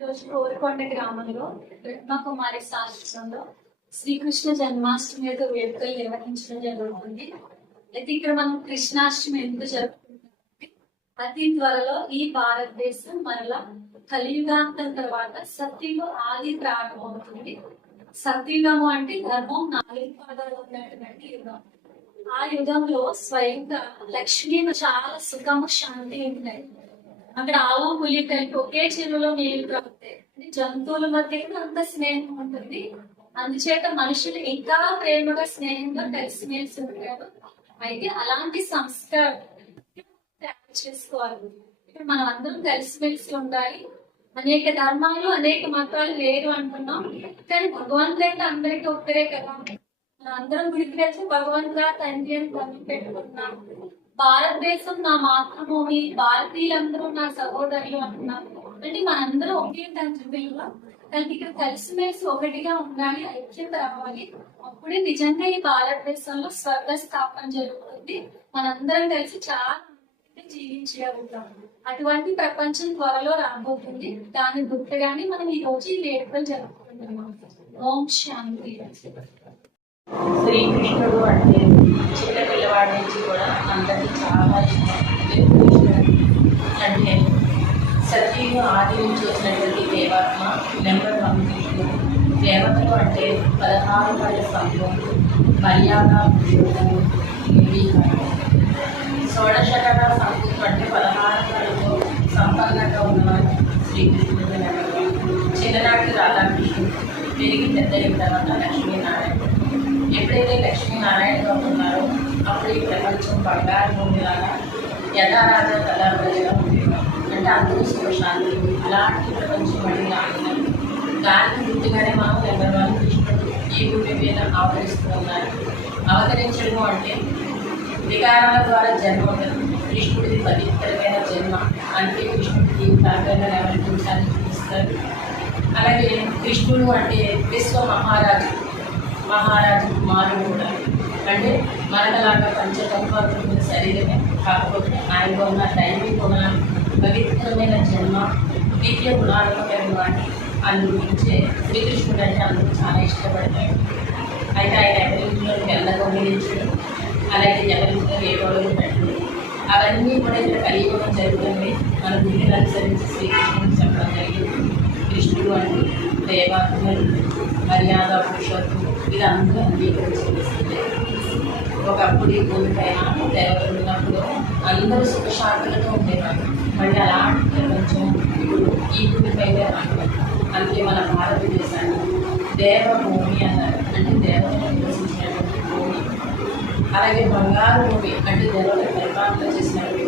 రోజు కోరుకొండ గ్రామంలో బ్రహ్మకుమారి సాహిత్యంలో శ్రీకృష్ణ జన్మాష్టమి యొక్క వేడుకలు నిర్వహించడం జరుగుతుంది. అయితే ఇక్కడ మనం కృష్ణాష్టమి ఎందుకు జరుపుకుంటామంటే అతి త్వరలో ఈ భారతదేశం మరలా కలియుగాంతం తర్వాత సత్యులు ఆది ప్రారంభమవుతుంది సత్యుగము అంటే ధర్మం నాలుగు పదాలు ఉన్నటువంటి యుగం. ఆ యుగంలో స్వయంగా లక్ష్మి చాలా సుఖము శాంతి ఉంటాయి అక్కడ ఆవు పులి కలిపి ఒకే చెరువులో నీళ్ళు త్రాగుతాయి అంటే జంతువుల మధ్య కూడా అంత స్నేహం ఉంటుంది. అందుచేత మనుషులు ఇంకా ప్రేమగా స్నేహంగా కలిసిమెలిసి ఉంటారు. అయితే అలాంటి సంస్కారం చేసుకోవాలి. ఇప్పుడు మనం అందరం కలిసిమెలిసి ఉండాలి. అనేక ధర్మాలు అనేక మతాలు లేరు అంటున్నాం కానీ భగవంతుడు అయితే అందరికీ ఒక్కరే కదా. అందరం గుడికి భగవాన్ భగవంతుడా తండ్రి అని దండం పెట్టుకున్నాం. భారతదేశం నా మాతృభూమి భారతీయులందరూ నా సహోదరులు అంటున్నాం. అంటే మనందరూ ఒకే తండ్రిగా కలిపి ఇక్కడ కలిసిమెలిసి ఒకటిగా ఉండాలి ఐక్యత రావాలి అప్పుడే నిజంగా ఈ భారతదేశంలో స్వర్గ స్థాపన జరుగుతుంది. మనందరం కలిసి చాలా జీవించగలుగుతాం. అటువంటి ప్రపంచం త్వరలో రాబోతుంది. దాని గుర్తుగానే మనం ఈ రోజు ఈ వేడుకలు జరుపుకుంటున్నాం. ఓం శాంతి. శ్రీకృష్ణుడు అంటే చిన్న పిల్లవాడి నుంచి కూడా అందరికీ చాలా ఇష్టం. కృష్ణుడు అంటే సత్యుడు ఆది నుంచి వచ్చినటువంటి దేవాత్మ నెంబర్ వన్ కృష్ణుడు దేవతలు అంటే పదహారు పళ్ళ సంఘం మర్యాద షోడశకర సంస్కృతం అంటే పదహారు కళతో సంపన్నంగా ఉన్నవారు శ్రీకృష్ణుడు చిన్ననాటి రాధాకృష్ణుడు పెరిగి పెద్ద అయిన తర్వాత లక్ష్మీనారాయణ ఎప్పుడైతే లక్ష్మీనారాయణగా ఉన్నారో అప్పుడు ఈ ప్రపంచం బంగారు భూమిలాగా యథారాధ కళాబలిగా ప్రజలు అంటే అందరూ సుఖశాంతి అలాంటి ప్రపంచం అడిగిన ఆనందం దానికి గుర్తుగానే మనం నెంబర్ వన్ కృష్ణుడు ఈ భూమి మీద అవతరిస్తూ ఉన్నారు. అవతరించడము అంటే వికారాల ద్వారా జన్మ ఉండదు. కృష్ణుడిది పవిత్రమైన జన్మ. అంటే కృష్ణుడికి ఎవరి నిర్వహించాలని చూపిస్తారు? అలాగే కృష్ణుడు అంటే విశ్వ మహారాజు మహారాజు కుమారుడు కూడా. అంటే మనకలాగా పంచతత్వాత్మక శరీరమే కాకపోతే ఆయనలో ఉన్న దైవీ గుణాలు పవిత్రమైన జన్మ దివ్య గుణాలకు కలిగిన వాటిని అందుకుంటే శ్రీకృష్ణుడు అంటే అందరూ చాలా ఇష్టపడతాడు అయితే ఆయన ఎవరింట్లో వెళ్ళగొంగిలించడం అలాగే ఎవరింట్లో ఏ గొడవలు పెట్టడం. అవన్నీ కూడా ఇక్కడ కలియుగం జరుగుతుంది. మన బుద్ధిని అనుసరించి శ్రీకృష్ణుడు చెప్పడం జరిగింది కృష్ణుడు అంటే దేవాత్మలు మర్యాద పురుషోత్తముడు ఇదంతా అంగీకరించవలసిందే. ఒకప్పుడు ఈ భూమిపైన దేవతలు ఉన్నప్పుడు అందరూ సుఖశాంతులతో ఉండేవారు. మళ్ళీ అలాంటి ప్రపంచం ఇప్పుడు ఈ భూమిపైనే రాదు అందుకే మన భారతదేశాన్ని దేవభూమి అన్నారు. అంటే దేవతలు నివసించినటువంటి భూమి. అలాగే బంగారు భూమి అంటే దేవతలు పరిపాలన చేసినటువంటి